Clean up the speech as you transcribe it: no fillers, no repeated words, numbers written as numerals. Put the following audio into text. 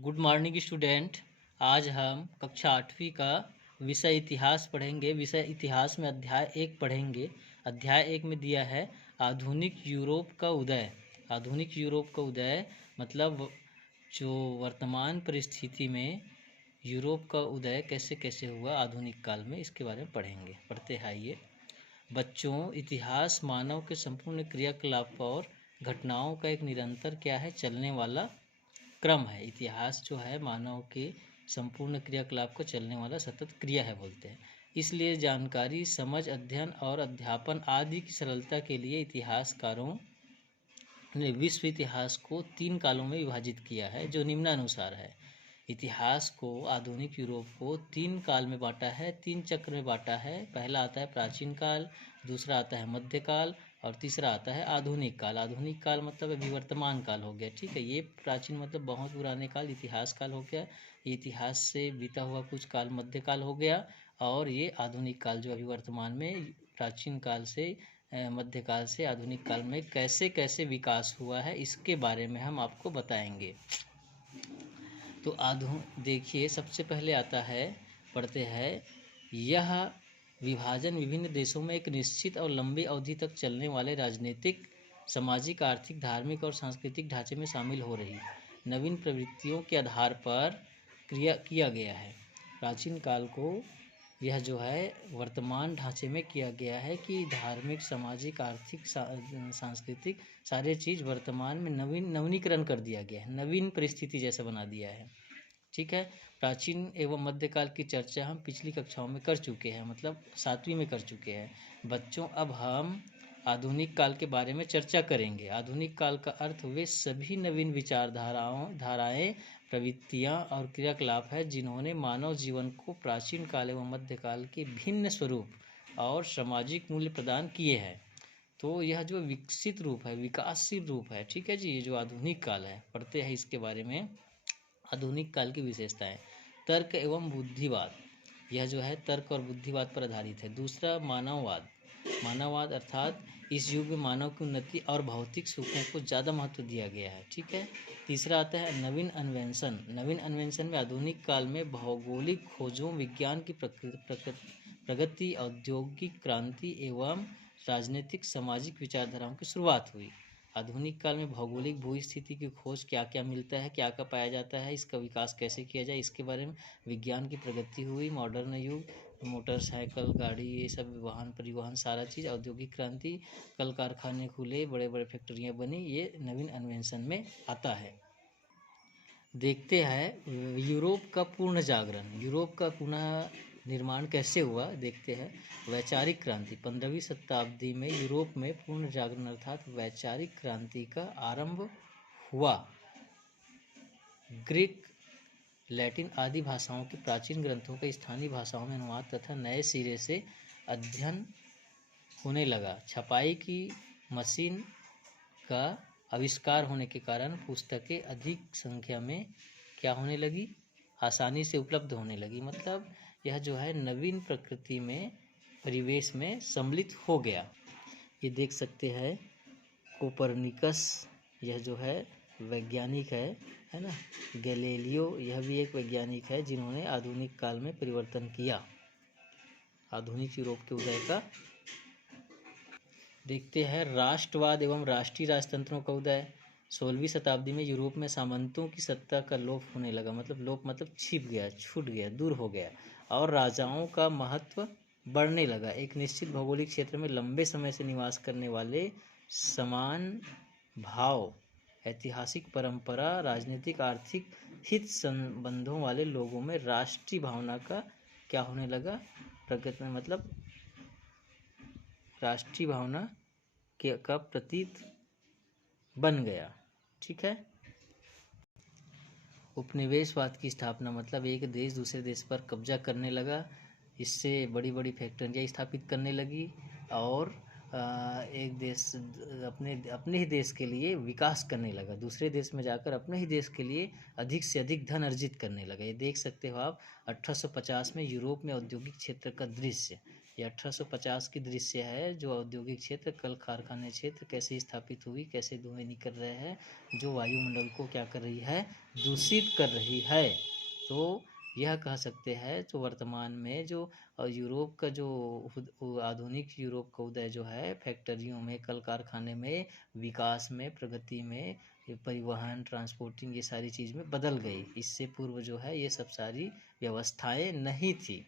Good morning student. आज हम कक्षा 8वीं का विषय इतिहास पढ़ेंगे। विषय इतिहास में अध्याय 1 पढ़ेंगे। अध्याय 1 में दिया है आधुनिक यूरोप का उदय। आधुनिक यूरोप का उदय मतलब जो वर्तमान परिस्थिति में यूरोप का उदय कैसे कैसे हुआ आधुनिक काल में, इसके बारे में पढ़ेंगे। पढ़ते हैं ये बच्चों, इतिहास मानव के संपूर्ण क्रियाकलाप और घटनाओं का एक निरंतर क्या है, चलने वाला क्रम है। इतिहास जो है मानव के संपूर्ण क्रियाकलाप को चलने वाला सतत क्रिया है बोलते हैं। इसलिए जानकारी, समझ, अध्ययन और अध्यापन आदि की सरलता के लिए इतिहासकारों ने विश्व इतिहास को 3 कालों में विभाजित किया है, जो निम्नानुसार है। इतिहास को आधुनिक यूरोप को 3 काल में बांटा है, 3 चक्र में बांटा है। पहला आता है प्राचीन काल, दूसरा आता है मध्यकाल और तीसरा आता है आधुनिक काल। आधुनिक काल मतलब अभी वर्तमान काल हो गया, ठीक है। ये प्राचीन मतलब बहुत पुराने काल, इतिहास काल हो गया। ये इतिहास से बीता हुआ कुछ काल मध्यकाल हो गया। और ये आधुनिक काल जो अभी वर्तमान में प्राचीन काल से मध्यकाल से आधुनिक काल में कैसे कैसे विकास हुआ है, इसके बारे में हम आपको बताएंगे। तो देखिए, सबसे पहले आता है, पढ़ते हैं, यह विभाजन विभिन्न देशों में एक निश्चित और लंबी अवधि तक चलने वाले राजनीतिक, सामाजिक, आर्थिक, धार्मिक और सांस्कृतिक ढांचे में शामिल हो रही नवीन प्रवृत्तियों के आधार पर किया गया है। प्राचीन काल को यह जो है वर्तमान ढांचे में किया गया है कि धार्मिक, सामाजिक, आर्थिक, सांस्कृतिक सारे चीज़ वर्तमान में नवीनीकरण कर दिया गया है, नवीन परिस्थिति जैसा बना दिया है, ठीक है। प्राचीन एवं मध्यकाल की चर्चा हम पिछली कक्षाओं में कर चुके हैं, मतलब 7वीं में कर चुके हैं बच्चों। अब हम आधुनिक काल के बारे में चर्चा करेंगे। आधुनिक काल का अर्थ वे सभी नवीन धाराएं, प्रवृत्तियां और क्रियाकलाप है जिन्होंने मानव जीवन को प्राचीन काल एवं मध्यकाल के भिन्न स्वरूप और सामाजिक मूल्य प्रदान किए हैं। तो यह जो विकसित रूप है, विकासशील रूप है, ठीक है जी। ये जो आधुनिक काल है, पढ़ते हैं इसके बारे में। आधुनिक काल की विशेषताएं, तर्क एवं बुद्धिवाद। यह जो है तर्क और बुद्धिवाद पर आधारित है। दूसरा मानववाद। मानववाद अर्थात इस युग में मानव की उन्नति और भौतिक सुखों को ज़्यादा महत्व दिया गया है, ठीक है। तीसरा आता है नवीन अन्वेषण। नवीन अन्वेषण में आधुनिक काल में भौगोलिक खोजों, विज्ञान की प्रगति, औद्योगिक क्रांति एवं राजनीतिक, सामाजिक विचारधाराओं की शुरुआत हुई। आधुनिक काल में भौगोलिक भू स्थिति की खोज, क्या क्या मिलता है, क्या क्या पाया जाता है, इसका विकास कैसे किया जाए, इसके बारे में विज्ञान की प्रगति हुई। मॉडर्न युग, मोटरसाइकिल, गाड़ी, ये सब वाहन परिवहन सारा चीज़, औद्योगिक क्रांति, कल कारखाने खुले, बड़े बड़े फैक्ट्रियाँ बनी, ये नवीन अन्वेषण में आता है। देखते हैं यूरोप का पूर्ण जागरण। यूरोप का पुनः निर्माण कैसे हुआ, देखते हैं। वैचारिक क्रांति। 15वीं शताब्दी में यूरोप में पूर्ण जागरण अर्थात वैचारिक क्रांति का आरंभ हुआ। ग्रीक, लैटिन आदि भाषाओं के प्राचीन ग्रंथों का स्थानीय भाषाओं में अनुवाद तथा नए सिरे से अध्ययन होने लगा। छपाई की मशीन का आविष्कार होने के कारण पुस्तकें अधिक संख्या में क्या होने लगी, आसानी से उपलब्ध होने लगी। मतलब यह जो है नवीन प्रकृति में, परिवेश में सम्मिलित हो गया। ये देख सकते हैं कोपरनिकस, यह जो है वैज्ञानिक है ना। गैलीलियो, यह भी एक वैज्ञानिक है जिन्होंने आधुनिक काल में परिवर्तन किया, आधुनिक यूरोप के उदय का। देखते हैं राष्ट्रवाद एवं राष्ट्रीय राजतंत्रों का उदय। 16वीं शताब्दी में यूरोप में सामंतों की सत्ता का लोप होने लगा। मतलब लोप मतलब छिप गया, छूट गया, दूर हो गया, और राजाओं का महत्व बढ़ने लगा। एक निश्चित भौगोलिक क्षेत्र में लंबे समय से निवास करने वाले समान भाव, ऐतिहासिक परंपरा, राजनीतिक, आर्थिक हित संबंधों वाले लोगों में राष्ट्रीय भावना का क्या होने लगा, प्रगति, मतलब राष्ट्रीय भावना का प्रतीक बन गया, ठीक है। उपनिवेशवाद की स्थापना, मतलब एक देश दूसरे देश पर कब्जा करने लगा, इससे बड़ी बड़ी फैक्ट्रियाँ स्थापित करने लगी, और एक देश अपने ही देश के लिए विकास करने लगा, दूसरे देश में जाकर अपने ही देश के लिए अधिक से अधिक धन अर्जित करने लगा। ये देख सकते हो आप 1850 में यूरोप में औद्योगिक क्षेत्र का दृश्य। ये 1850 की दृश्य है, जो औद्योगिक क्षेत्र, कल कारखाने क्षेत्र कैसे स्थापित हुई, कैसे धुएं निकल रहे हैं, जो वायुमंडल को क्या कर रही है, दूषित कर रही है। तो यह कह सकते हैं तो वर्तमान में जो यूरोप का जो आधुनिक यूरोप का उदय जो है, फैक्ट्रियों में, कल कारखाने में, विकास में, प्रगति में, परिवहन, ट्रांसपोर्टिंग, ये सारी चीज़ में बदल गई। इससे पूर्व जो है ये सब सारी व्यवस्थाएं नहीं थी।